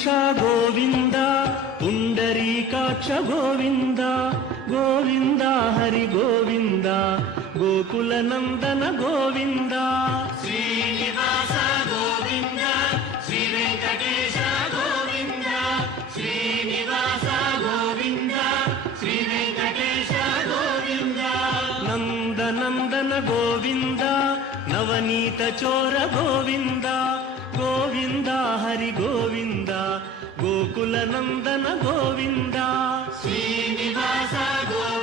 పురుష గోవింద పుండరీకాక్ష గోవింద గోవింద హరి గోవింద గోకుల నందన గోవింద శ్రీనివాస గోవింద శ్రీ వెంకటేశ గోవింద శ్రీనివాస గోవింద శ్రీ వెంకటేశ గోవింద నందనందన గోవింద నవనీత చోర గోవింద గోవింద హరి గోవింద గోకుల నందన గోవింద శ్రీనివాస గోవింద